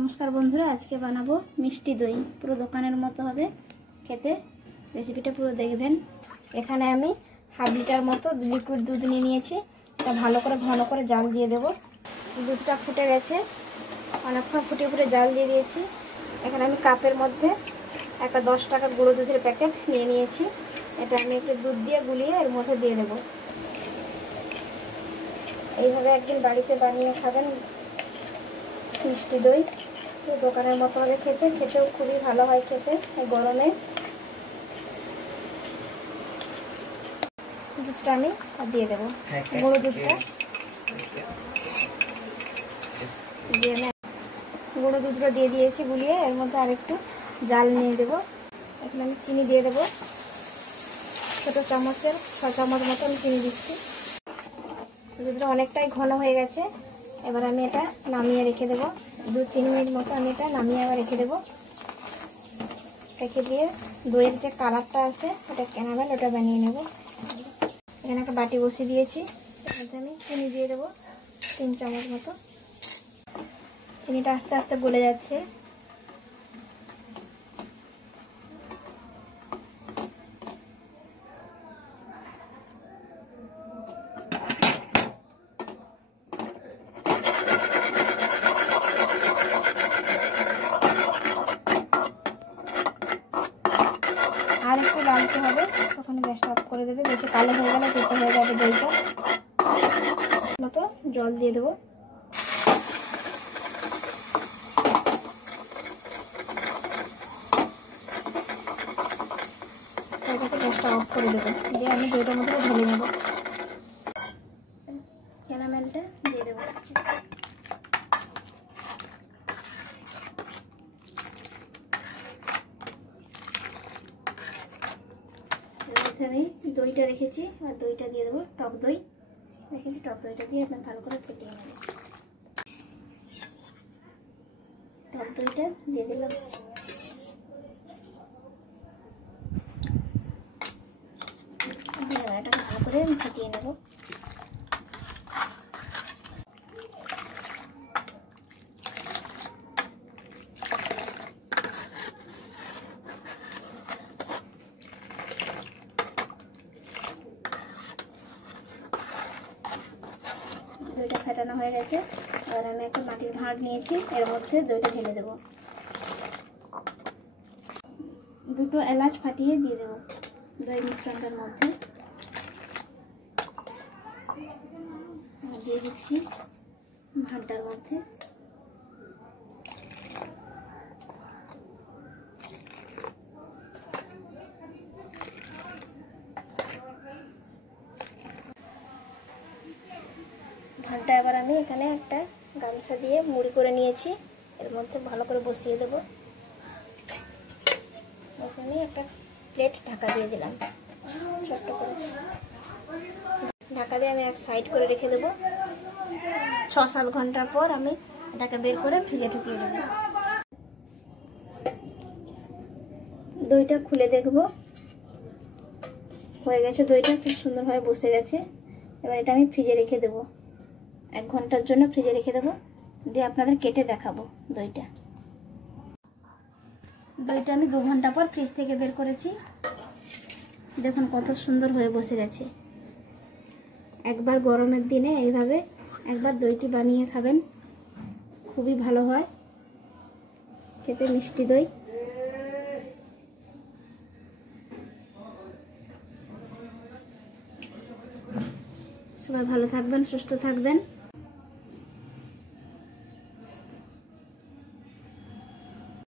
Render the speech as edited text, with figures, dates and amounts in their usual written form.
नमस्कार बंधुरा आज के बनाबो मिष्टि दई पुरो दोकानेर मतो होबे खेते रेसिपिटा पुरो देखबेन। एखाने आमी हाफ लिटार मतो लिक्विड दूध निये नियेछि। এটা ভালো করে ঘন করে জাল দিয়ে দেব। দুধটা ফুটে গেছে, অনেকক্ষণ ফুটে ফুটে জাল দিয়ে দিয়েছি। এখানে আমি কাপের মধ্যে একটা 10 টাকার গুঁড়ো দুধের প্যাকেট নিয়ে নিয়েছি। এটা আমি একটু দুধ দিয়ে গুলিয়ে এর মধ্যে দিয়ে দেব। এইভাবে একদিন বাড়িতে বানিয়ে খাবেন মিষ্টি দই। দোকানের মতো হবে খেতে, খেতেও খুবই ভালো হয় খেতে গরমে। দুধটা আমি দিয়ে দেবো, গুঁড়ো দুধটা দিয়ে গুঁড়ো দুধটা দিয়ে দিয়েছি গুলিয়ে। এর মধ্যে আরেকটু জাল নিয়ে দেবো। এখন আমি চিনি দিয়ে দেবো, ছোটো চামচের 6 চামচ মতো আমি চিনি দিচ্ছি। দুধটা অনেকটাই ঘন হয়ে গেছে। এবার আমি এটা নামিয়ে রেখে দেবো। 2-3 মিনিট মতো আমি এটা নামিয়ে আবার রেখে দেবো। রেখে দিয়ে দইয়ের যে কালারটা আছে ওটা ক্যারামেল ওটা বানিয়ে নেব। এখানে একটা বাটি বসিয়ে দিয়েছি, এর মধ্যে আমি চিনি দিয়ে দেবো 3 চামচ মতো। চিনিটা আস্তে আস্তে গলে যাচ্ছে। আর একটু লালতে হবে, তখন গ্যাসটা অফ করে দেবে। বেশি কালো হয়ে গেলে তেতো হয়ে যাবে দইটা। মতো জল দিয়ে দেবো। গ্যাসটা অফ করে দেবো, দিয়ে আমি দইটার মধ্যে ঢেলে নেব। ক্যারামেলটা দিয়ে দেবো। আমি দইটা রেখেছি আর দইটা দিয়ে দেবো। টক দই রেখেছি, টক দইটা দিয়ে একদম ভালো করে ফেটিয়ে নেব। টক দইটা দিয়ে দিলাম। এটা ভালো করে আমি ফেটিয়ে নেব। দইটা ফেটানো হয়ে গেছে। আর আমি একটা মাটির ভাঁড় নিয়েছি, এর মধ্যে দইটা ঢেলে দেব। 2টো এলাচ ফাটিয়ে দিয়ে দেব দই মিশ্রণটার মধ্যে। দিয়ে দিচ্ছি ভাঁড়টার মধ্যে। ভাঁড়টা এবার আমি এখানে একটা গামছা দিয়ে মুড়ি করে নিয়েছি, এর মধ্যে ভালো করে বসিয়ে দেব। বসিয়ে নিয়ে একটা প্লেট ঢাকা দিয়ে দিলাম ছোট্ট করে। ঢাকা দিয়ে আমি এক সাইড করে রেখে দেবো। 6-7 ঘন্টা পর আমি এটাকে বের করে ফ্রিজে ঢুকিয়ে দেবো। দইটা খুলে দেখব, হয়ে গেছে। দইটা খুব সুন্দরভাবে বসে গেছে। এবার এটা আমি ফ্রিজে রেখে দেবো, 1 ঘন্টার জন্য ফ্রিজে রেখে দেবো। দিয়ে আপনাদের কেটে দেখাবো দইটা। দইটা আমি 2 ঘন্টা পর ফ্রিজ থেকে বের করেছি। দেখুন কত সুন্দর হয়ে বসে গেছে। একবার গরমের দিনে এইভাবে একবার দইটি বানিয়ে খাবেন, খুবই ভালো হয় খেতে মিষ্টি দই। সবাই ভালো থাকবেন, সুস্থ থাকবেন।